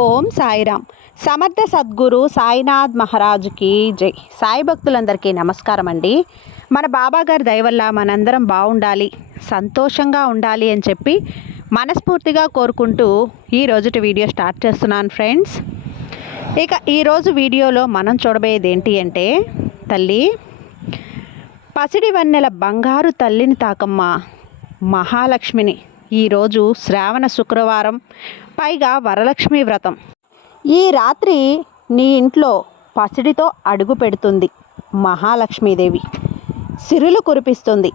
ఓం సాయిరామ్. సమర్థ సద్గురు సాయినాథ్ మహారాజుకి జై. సాయి భక్తులందరికీ నమస్కారం అండి మన బాబా గారి మనందరం బాగుండాలి సంతోషంగా ఉండాలి అని చెప్పి మనస్ఫూర్తిగా కోరుకుంటూ ఈ రోజుటి వీడియో స్టార్ట్ చేస్తున్నాను ఫ్రెండ్స్. ఇక ఈరోజు వీడియోలో మనం చూడబోయేది ఏంటి అంటే తల్లి పసిడి వన్నెల బంగారు తల్లిని తాకమ్మ మహాలక్ష్మిని. ఈరోజు శ్రావణ శుక్రవారం పైగా వరలక్ష్మి వ్రతం. ఈ రాత్రి నీ ఇంట్లో పసిడితో అడుగు పెడుతుంది మహాలక్ష్మీదేవి. సిరులు కురిపిస్తుంది.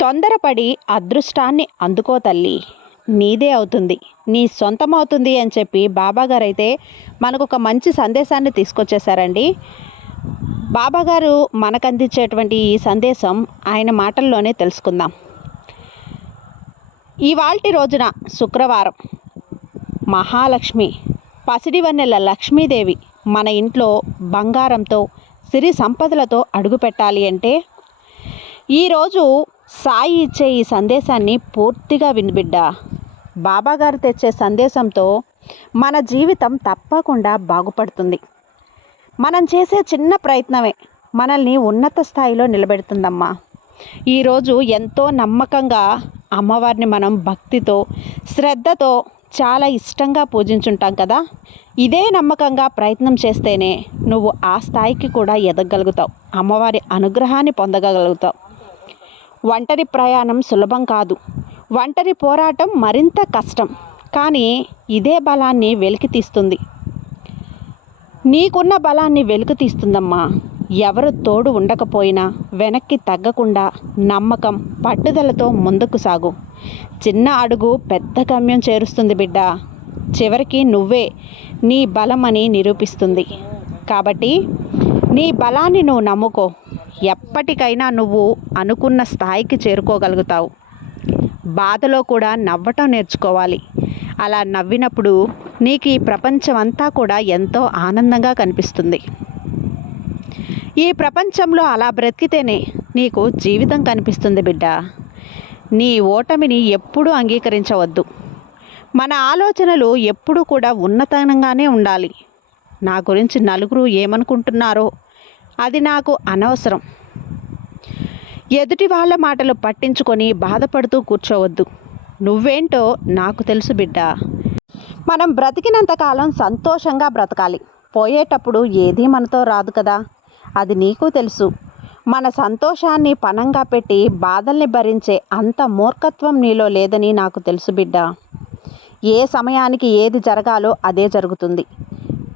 తొందరపడి అదృష్టాన్ని అందుకో తల్లి. నీదే అవుతుంది. నీ సొంతమవుతుంది అని చెప్పి బాబాగారు అయితే మనకు ఒక మంచి సందేశాన్ని తీసుకొచ్చేసారండి బాబాగారు మనకందించేటువంటి ఈ సందేశం ఆయన మాటల్లోనే తెలుసుకుందాం. ఇవాల్టి రోజున శుక్రవారం. మహాలక్ష్మి పసిడివన్నెల లక్ష్మీదేవి మన ఇంట్లో బంగారంతో సిరి సంపదలతో అడుగుపెట్టాలి అంటే ఈరోజు సాయి ఇచ్చే ఈ సందేశాన్ని పూర్తిగా వినిబిడ్డ బాబాగారు తెచ్చే సందేశంతో మన జీవితం తప్పకుండా బాగుపడుతుంది. మనం చేసే చిన్న ప్రయత్నమే మనల్ని ఉన్నత స్థాయిలో నిలబెడుతుందమ్మా. ఈరోజు ఎంతో నమ్మకంగా అమ్మవారిని మనం భక్తితో శ్రద్ధతో చాలా ఇష్టంగా పూజించుంటాం కదా? ఇదే నమ్మకంగా ప్రయత్నం చేస్తేనే నువ్వు ఆ స్థాయికి కూడా ఎదగగలుగుతావు. అమ్మవారి అనుగ్రహాన్ని పొందగలుగుతావు. ఒంటరి ప్రయాణం సులభం కాదు. ఒంటరి పోరాటం మరింత కష్టం. కానీ ఇదే బలాన్ని వెలికి తీస్తుంది నీకున్న బలాన్ని వెలుగు తీస్తుందమ్మా ఎవరు తోడు ఉండకపోయినా వెనక్కి తగ్గకుండా నమ్మకం పట్టుదలతో ముందుకు సాగు. చిన్న అడుగు పెద్ద గమ్యం చేరుస్తుంది బిడ్డ. చివరికి నువ్వే నీ బలమని నిరూపిస్తుంది. కాబట్టి నీ బలాన్ని నువ్వు నమ్ముకో. ఎప్పటికైనా నువ్వు అనుకున్న స్థాయికి చేరుకోగలుగుతావు. బాధలో కూడా నవ్వటం నేర్చుకోవాలి. అలా నవ్వినప్పుడు నీకు ఈ ప్రపంచం అంతా కూడా ఎంతో ఆనందంగా కనిపిస్తుంది. ఈ ప్రపంచంలో అలా బ్రతికితేనే నీకు జీవితం కనిపిస్తుంది బిడ్డ. నీ ఓటమిని ఎప్పుడూ అంగీకరించవద్దు. మన ఆలోచనలు ఎప్పుడూ కూడా ఉన్నతంగానే ఉండాలి. నా గురించి నలుగురు ఏమనుకుంటున్నారో అది నాకు అనవసరం. ఎదుటి వాళ్ళ మాటలు పట్టించుకొని బాధపడుతూ కూర్చోవద్దు. నువ్వేంటో నాకు తెలుసు బిడ్డ. మనం బ్రతికినంత కాలం సంతోషంగా బ్రతకాలి. పోయేటప్పుడు ఏదీ మనతో రాదు కదా. అది నీకు తెలుసు. మన సంతోషాన్ని పణంగా పెట్టి బాధల్ని భరించే అంత మూర్ఖత్వం నీలో లేదని నాకు తెలుసు బిడ్డ. ఏ సమయానికి ఏది జరగాలో అదే జరుగుతుంది.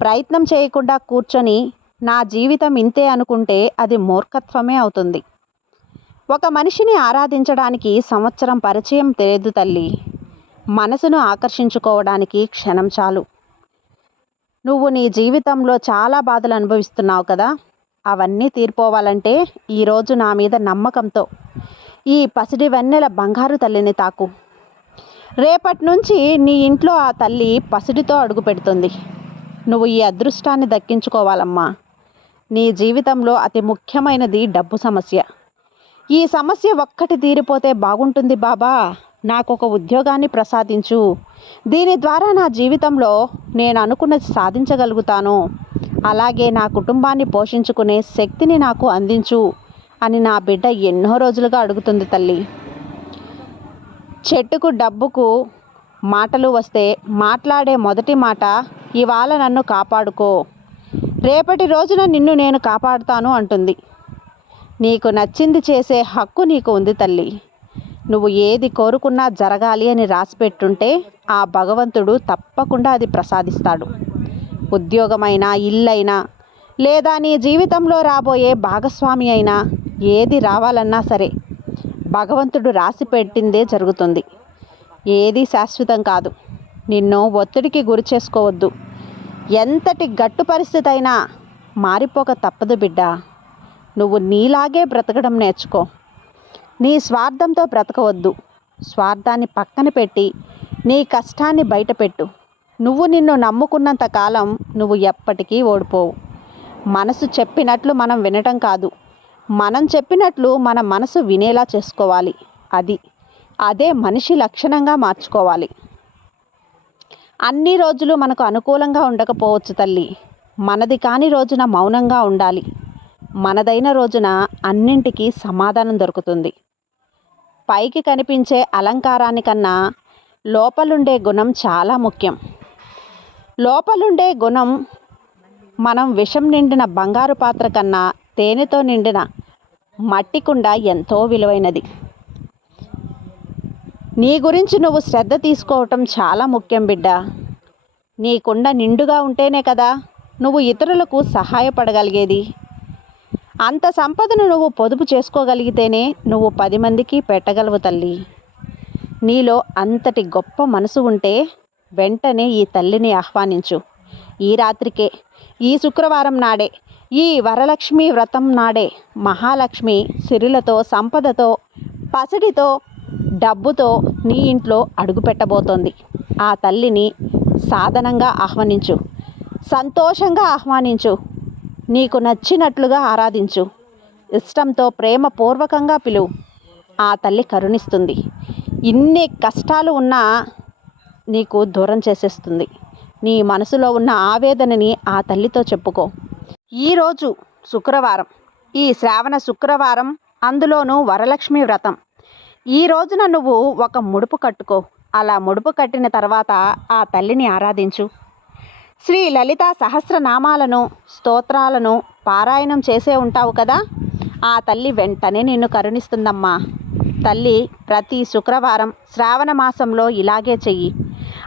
ప్రయత్నం చేయకుండా కూర్చొని నా జీవితం ఇంతే అనుకుంటే అది మూర్ఖత్వమే అవుతుంది. ఒక మనిషిని ఆరాధించడానికి సంవత్సరం పరిచయం తెలియదు తల్లి. మనసును ఆకర్షించుకోవడానికి క్షణం చాలు. నువ్వు నీ జీవితంలో చాలా బాధలు అనుభవిస్తున్నావు కదా? అవన్నీ తీరిపోవాలంటే ఈరోజు నా మీద నమ్మకంతో. ఈ పసిడి వెన్నెల బంగారు తల్లిని తాకు. రేపటి నుంచి నీ ఇంట్లో ఆ తల్లి పసిడితో అడుగు పెడుతుంది. నువ్వు ఈ అదృష్టాన్ని దక్కించుకోవాలమ్మా. నీ జీవితంలో అతి ముఖ్యమైనది డబ్బు సమస్య. ఈ సమస్య ఒక్కటి తీరిపోతే బాగుంటుంది బాబా. నాకు ఒక ఉద్యోగాన్ని ప్రసాదించు. దీని ద్వారా నా జీవితంలో నేను అనుకున్నది సాధించగలుగుతాను. అలాగే నా కుటుంబాన్ని పోషించుకునే శక్తిని నాకు అందించు అని నా బిడ్డ ఎన్నో రోజులుగా అడుగుతుంది తల్లి. చెట్టుకు డబ్బుకు మాటలు వస్తే మాట్లాడే మొదటి మాట ఇవాళ నన్ను కాపాడుకో. రేపటి రోజున నిన్ను నేను కాపాడుతాను అంటుంది. నీకు నచ్చింది చేసే హక్కు నీకు ఉంది తల్లి. నువ్వు ఏది కోరుకున్నా జరగాలి అని రాసిపెట్టుంటే ఆ భగవంతుడు తప్పకుండా అది ప్రసాదిస్తాడు. ఉద్యోగమైనా ఇల్లైనా లేదా నీ జీవితంలో రాబోయే భాగస్వామి అయినా ఏది రావాలన్నా సరే భగవంతుడు రాసి పెట్టిందే జరుగుతుంది. ఏది శాశ్వతం కాదు. నిన్ను ఒత్తిడికి గురి చేసుకోవద్దు. ఎంతటి గట్టు పరిస్థితి అయినా మారిపోక తప్పదు బిడ్డ. నువ్వు నీలాగే బ్రతకడం నేర్చుకో. నీ స్వార్థంతో బ్రతకవద్దు. స్వార్థాన్ని పక్కన పెట్టి నీ కష్టాన్ని బయటపెట్టు నువ్వు నిన్ను నమ్ముకున్నంత కాలం నువ్వు ఎప్పటికీ ఓడిపోవు. మనసు చెప్పినట్లు మనం వినటం కాదు. మనం చెప్పినట్లు మన మనసు వినేలా చేసుకోవాలి. అది అదే మనిషి లక్షణంగా మార్చుకోవాలి. అన్ని రోజులు మనకు అనుకూలంగా ఉండకపోవచ్చు తల్లి. మనది కాని రోజున మౌనంగా ఉండాలి. మనదైన రోజున అన్నింటికీ సమాధానం దొరుకుతుంది. పైకి కనిపించే అలంకారానికన్నా లోపలుండే గుణం చాలా ముఖ్యం. లోపలుండే గుణం మనం విషం నిండిన బంగారు పాత్ర కన్నా తేనెతో నిండిన మట్టి కుండ ఎంతో విలువైనది. నీ గురించి నువ్వు శ్రద్ధ తీసుకోవటం చాలా ముఖ్యం బిడ్డ. నీ కుండ నిండుగా ఉంటేనే కదా నువ్వు ఇతరులకు సహాయపడగలిగేది. అంత సంపదను నువ్వు పొదుపు చేసుకోగలిగితేనే నువ్వు పది మందికి పెట్టగలవు తల్లి. నీలో అంతటి గొప్ప మనసు ఉంటే వెంటనే ఈ తల్లిని ఆహ్వానించు. ఈ రాత్రికే ఈ శుక్రవారం నాడే ఈ వరలక్ష్మి వ్రతం నాడే మహాలక్ష్మి సిరులతో సంపదతో పసిడితో డబ్బుతో నీ ఇంట్లో అడుగుపెట్టబోతోంది ఆ తల్లిని సాధనంగా ఆహ్వానించు. సంతోషంగా ఆహ్వానించు. నీకు నచ్చినట్లుగా ఆరాధించు. ఇష్టంతో ప్రేమపూర్వకంగా పిలువు. ఆ తల్లి కరుణిస్తుంది. ఇన్ని కష్టాలు ఉన్నా నీకు దూరం చేసేస్తుంది. నీ మనసులో ఉన్న ఆవేదనని ఆ తల్లితో చెప్పుకో. ఈరోజు శుక్రవారం. ఈ శ్రావణ శుక్రవారం అందులోనూ వరలక్ష్మి వ్రతం. ఈ రోజున నువ్వు ఒక ముడుపు కట్టుకో. అలా ముడుపు కట్టిన తర్వాత ఆ తల్లిని ఆరాధించు. శ్రీ లలిత సహస్రనామాలను స్తోత్రాలను పారాయణం చేసే ఉంటావు కదా? ఆ తల్లి వెంటనే నిన్ను కరుణిస్తుందమ్మా. తల్లి ప్రతి శుక్రవారం శ్రావణ మాసంలో ఇలాగే చెయ్యి.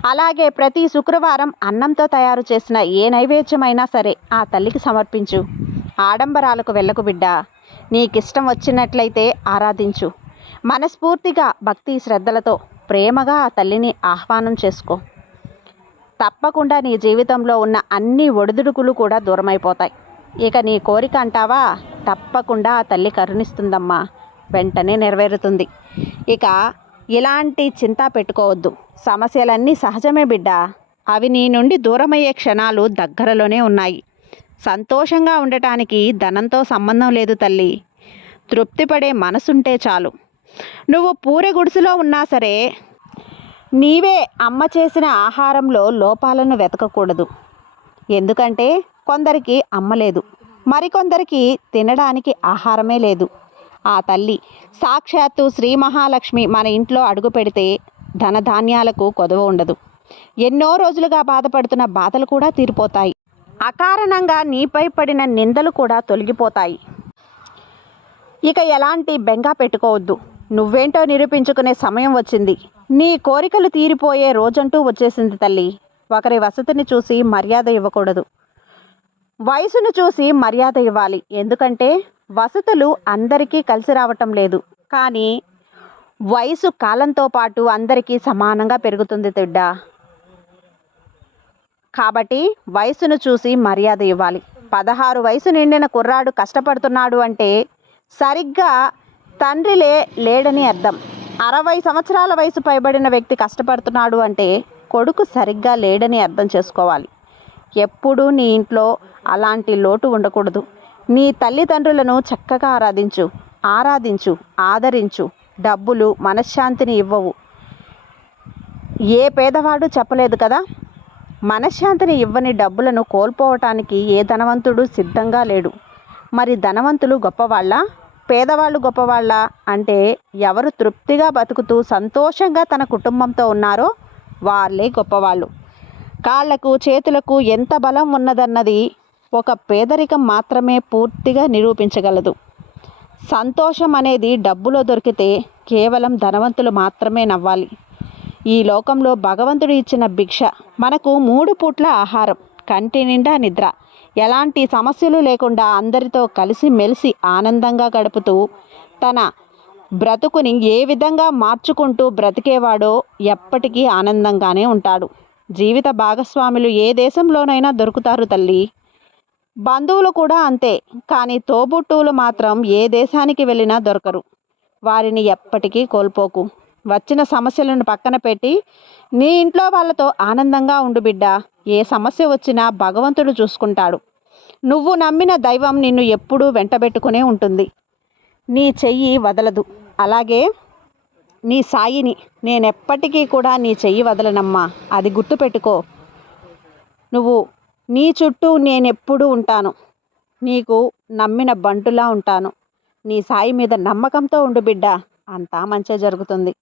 అలాగే ప్రతి శుక్రవారం అన్నంతో తయారు చేసిన ఏ నైవేద్యమైనా సరే ఆ తల్లికి సమర్పించు. ఆడంబరాలకు వెళ్ళకు బిడ్డ. నీకిష్టం వచ్చినట్లయితే ఆరాధించు. మనస్ఫూర్తిగా భక్తి శ్రద్ధలతో ప్రేమగా ఆ తల్లిని ఆహ్వానం చేసుకో. తప్పకుండా నీ జీవితంలో ఉన్న అన్ని ఒడిదుడుకులు కూడా దూరమైపోతాయి. ఇక నీ కోరిక అంటావా? తప్పకుండా ఆ తల్లి కరుణిస్తుందమ్మా. వెంటనే నెరవేరుతుంది. ఇక ఇలాంటి చింత పెట్టుకోవద్దు. సమస్యలన్నీ సహజమే బిడ్డ. అవి నీ నుండి దూరమయ్యే క్షణాలు దగ్గరలోనే ఉన్నాయి. సంతోషంగా ఉండటానికి ధనంతో సంబంధం లేదు తల్లి. తృప్తిపడే మనసుంటే చాలు. నువ్వు పూరె గుడిసెలో ఉన్నా సరే నీవే అమ్మ చేసిన ఆహారంలో లోపాలను వెతకకూడదు. ఎందుకంటే కొందరికి అమ్మ లేదు. మరికొందరికి తినడానికి ఆహారమే లేదు. ఆ తల్లి. సాక్షాత్తు శ్రీ మహాలక్ష్మి మన ఇంట్లో అడుగు పెడితే ధనధాన్యాలకు కొదవ ఉండదు. ఎన్నో రోజులుగా బాధపడుతున్న బాధలు కూడా తీరిపోతాయి. అకారణంగా నీపై పడిన నిందలు కూడా తొలగిపోతాయి. ఇక ఎలాంటి బెంగా పెట్టుకోవద్దు. నువ్వేంటో నిరూపించుకునే సమయం వచ్చింది. నీ కోరికలు తీరిపోయే రోజంటూ వచ్చేసింది తల్లి. ఒకరి వసతిని చూసి మర్యాద ఇవ్వకూడదు. వయసును చూసి మర్యాద ఇవ్వాలి. ఎందుకంటే వసతులు అందరికీ కలిసి రావటం లేదు. కానీ వయసు కాలంతో పాటు అందరికీ సమానంగా పెరుగుతుంది బిడ్డ కాబట్టి వయసును చూసి మర్యాద ఇవ్వాలి. పదహారు వయసు నిండిన కుర్రాడు కష్టపడుతున్నాడు అంటే సరిగ్గా తండ్రిలే లేడని అర్థం. అరవై సంవత్సరాల వయసు పైబడిన వ్యక్తి కష్టపడుతున్నాడు అంటే కొడుకు సరిగ్గా లేడని అర్థం చేసుకోవాలి. ఎప్పుడూ నీ ఇంట్లో అలాంటి లోటు ఉండకూడదు. నీ తల్లిదండ్రులను చక్కగా ఆరాధించు ఆరాధించు ఆదరించు. డబ్బులు మనశ్శాంతిని ఇవ్వవు. ఏ పేదవాడు చెప్పలేదు కదా? మనశ్శాంతిని ఇవ్వని డబ్బులను కోల్పోవటానికి ఏ ధనవంతుడు సిద్ధంగా లేడు. మరి ధనవంతులు గొప్పవాళ్ళ? పేదవాళ్ళు గొప్పవాళ్ళ? అంటే ఎవరు తృప్తిగా బతుకుతూ సంతోషంగా తన కుటుంబంతో ఉన్నారో వాళ్ళే గొప్పవాళ్ళు. కాళ్ళకు చేతులకు ఎంత బలం ఉన్నదన్నది ఒక పేదరికం మాత్రమే పూర్తిగా నిరూపించగలదు. సంతోషం అనేది డబ్బులో దొరికితే కేవలం ధనవంతులు మాత్రమే నవ్వాలి. ఈ లోకంలో భగవంతుడు ఇచ్చిన భిక్ష మనకు మూడు పూట్ల ఆహారం కంటి నిండా నిద్ర. ఎలాంటి సమస్యలు లేకుండా అందరితో కలిసి మెలిసి ఆనందంగా గడుపుతూ తన బ్రతుకుని ఏ విధంగా మార్చుకుంటూ బ్రతికేవాడో ఎప్పటికీ ఆనందంగానే ఉంటాడు. జీవిత భాగస్వాములు ఏ దేశంలోనైనా దొరుకుతారు తల్లి. బంధువులు కూడా అంతే కానీ తోబుట్టువులు మాత్రం ఏ దేశానికి వెళ్ళినా దొరకరు. వారిని ఎప్పటికీ కోల్పోకు. వచ్చిన సమస్యలను పక్కన పెట్టి నీ ఇంట్లో వాళ్ళతో ఆనందంగా ఉండు బిడ్డ ఏ సమస్య వచ్చినా భగవంతుడు చూసుకుంటాడు. నువ్వు నమ్మిన దైవం నిన్ను ఎప్పుడూ వెంటబెట్టుకునే ఉంటుంది. నీ చెయ్యి వదలదు. అలాగే నీ సాయిని నేనెప్పటికీ కూడా నీ చెయ్యి వదలనమ్మా. అది గుర్తుపెట్టుకో. నువ్వు నీ చుట్టూ నేనెప్పుడూ ఉంటాను. నీకు నమ్మిన బంటులా ఉంటాను. నీ సాయి మీద నమ్మకంతో ఉండు బిడ్డ. అంతా మంచే జరుగుతుంది.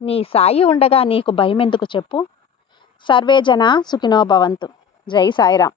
నీ సాయి ఉండగా నీకు భయం ఎందుకు చెప్పు? సర్వే జన సుఖినో భవంతు. జై సాయిరామ్.